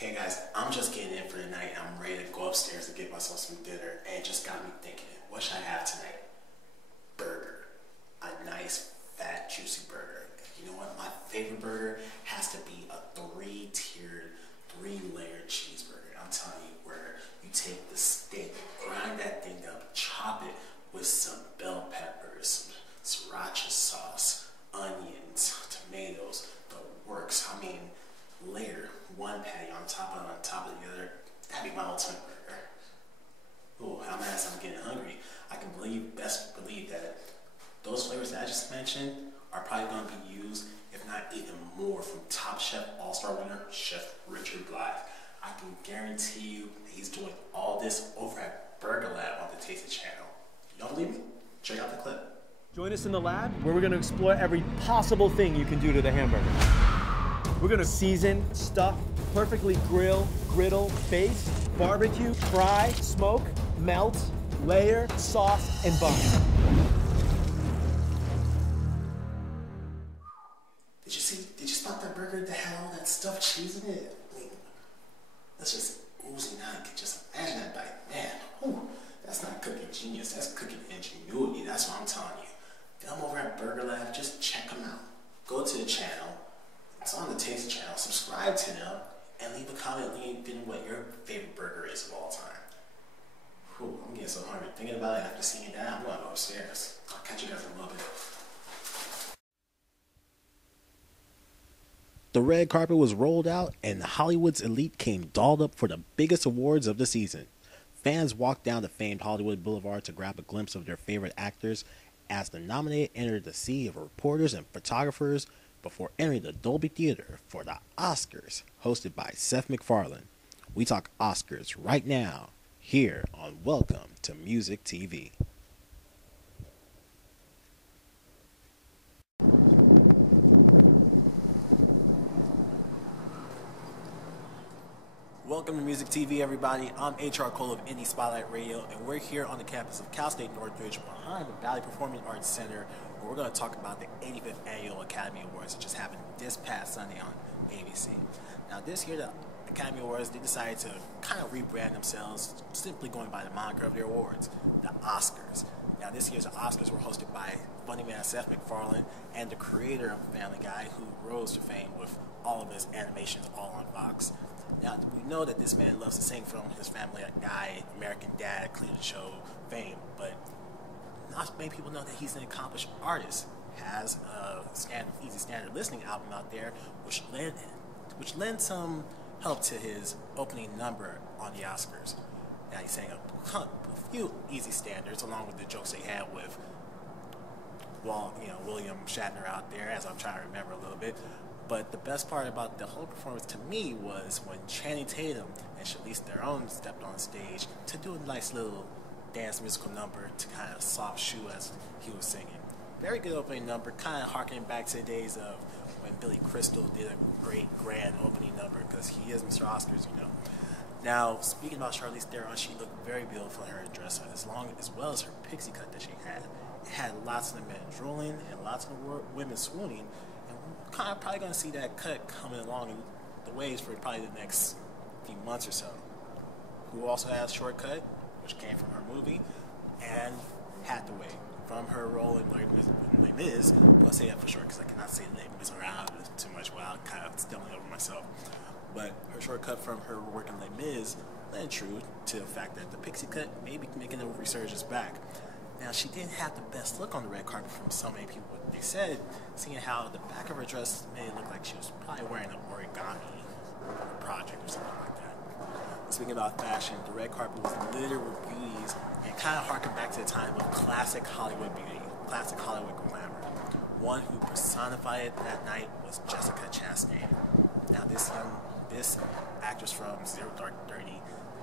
Hey guys, I'm just getting in for the night. I'm ready to go upstairs and get myself some dinner, and it just got me thinking, what should I have tonight? Burger. A nice, fat, juicy burger. You know what? My favorite burger has to be a three-tiered, three-layered cheeseburger. I'm telling you, where you take the steak, grind that thing up, chop it with some bell peppers, sriracha sauce, onions, tomatoes, the works. I mean, layer one patty on top of the other. That'd be my ultimate burger. Ooh, how nice! I'm getting hungry. I can best believe that those flavors that I just mentioned are probably going to be used, if not even more, from Top Chef All-Star winner Chef Richard Black. I can guarantee you that he's doing all this over at Burger Lab on the Tasty channel. You don't believe me? Check out the clip. Join us in the lab where we're going to explore every possible thing you can do to the hamburger. We're going to season, stuff, perfectly grill, griddle, baste, barbecue, fry, smoke, melt, layer, sauce, and bun. Did you spot that burger that had all that stuffed cheese in it? I mean, that's just oozing out. You can just imagine that bite. Man, whew, that's not cooking genius, that's cooking ingenuity. That's what I'm telling you. Come over at Burger Lab, just check them out. Go to the channel. It's on the Tasty channel. Subscribe to them and leave a comment leaving what your favorite burger is of all time. Whew, I'm getting so hungry thinking about it after seeing that. I'm going to go upstairs. I'll catch you guys in a little bit. The red carpet was rolled out and Hollywood's elite came dolled up for the biggest awards of the season. Fans walked down the famed Hollywood Boulevard to grab a glimpse of their favorite actors as the nominated entered the sea of reporters and photographers before entering the Dolby Theater for the Oscars, hosted by Seth MacFarlane. We talk Oscars right now, here on Welcome to Music TV. Welcome to Music TV, everybody. I'm H.R. Cole of Indie Spotlight Radio, and we're here on the campus of Cal State Northridge behind the Valley Performing Arts Center, where we're going to talk about the 85th Annual Academy Awards, which just happened this past Sunday on ABC. Now, this year, the Academy Awards, they decided to kind of rebrand themselves, simply going by the moniker of their awards, the Oscars. Now, this year's Oscars were hosted by funny man Seth MacFarlane and the creator of Family Guy, who rose to fame with all of his animations all on Fox. Now, we know that this man loves to sing from his Family Guy, American Dad, Cleveland Show fame, but not many people know that he's an accomplished artist. He has a Easy Standard Listening album out there, which lent some help to his opening number on the Oscars. Now, he sang a few easy standards along with the jokes they had with William Shatner out there, as I'm trying to remember a little bit. But the best part about the whole performance to me was when Channing Tatum and Charlize Theron stepped on stage to do a nice little dance musical number to kind of soft shoe as he was singing. Very good opening number, kind of harkening back to the days of when Billy Crystal did a great grand opening number, because he is Mr. Oscars, you know. Now, speaking about Charlize Theron, she looked very beautiful in her dress, as well as her pixie cut that she had. It had lots of the men drooling and lots of the women swooning. And we're probably going to see that cut coming along in the waves for probably the next few months or so. Who also has Short Cut, which came from her movie, and Hathaway from her role in Les Mis. I'll say that for sure because I cannot say Les Mis around too much without kind of stumbling over myself. But her short cut from her work in Les Mis led true to the fact that the pixie cut may be making a resurgence back. Now, she didn't have the best look on the red carpet from so many people. They said, seeing how the back of her dress made it look like she was probably wearing an origami project or something like that. Speaking about fashion, the red carpet was littered with beauties and kind of harkened back to the time of classic Hollywood beauty, classic Hollywood glamour. One who personified it that night was Jessica Chastain. Now, this actress from Zero Dark 30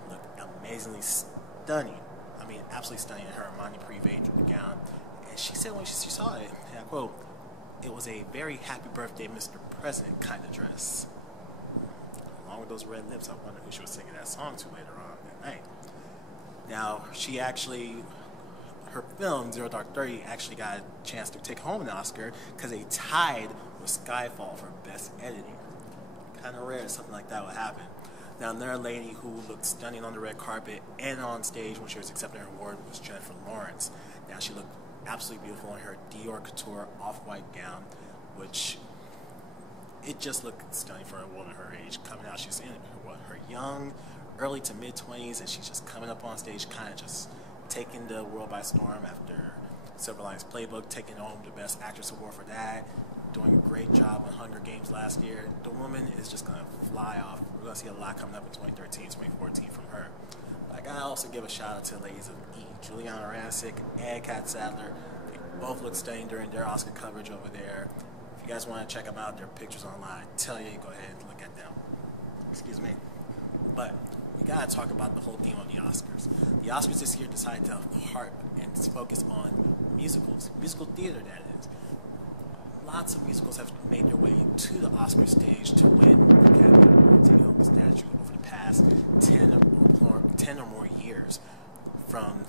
looked amazingly stunning. I mean, absolutely stunning in her Armani Privé gown. And she said when she saw it, and I quote, "It was a very happy birthday, Mr. President kind of dress." Along with those red lips, I wonder who she was singing that song to later on that night. Now, her film, Zero Dark 30, actually got a chance to take home an Oscar because they tied with Skyfall for Best Editing. Kind of rare something like that would happen. Now, another lady who looked stunning on the red carpet and on stage when she was accepting her award was Jennifer Lawrence. Now, she looked absolutely beautiful in her Dior Couture off-white gown, which it just looked stunning for a woman her age. Coming out, she's in her young, early to mid-20s, and she's just coming up on stage, kind of just taking the world by storm after Silver Linings Playbook, taking home the Best Actress Award for that, doing a great job in Hunger Games last year. The woman is just going to fly off. We're going to see a lot coming up in 2013, 2014 from her. I got to also give a shout out to the ladies of E! Juliana Rancic and Kat Sadler. They both look stunning during their Oscar coverage over there. If you guys want to check them out, their pictures online, tell you, go ahead and look at them. Excuse me. But we gotta talk about the whole theme of the Oscars. The Oscars this year decided to harp and focus on musicals, musical theater that is. Lots of musicals have made their way to the Oscar stage to win the statue over the past 10 or more years. From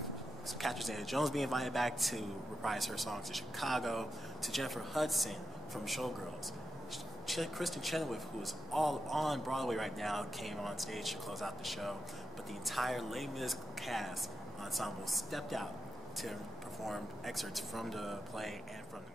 Catherine Zeta-Jones being invited back to reprise her songs in Chicago, to Jennifer Hudson from Showgirls. Kristen Chenoweth, who is all on Broadway right now, came on stage to close out the show, but the entire Les Mis cast ensemble stepped out to perform excerpts from the play and from the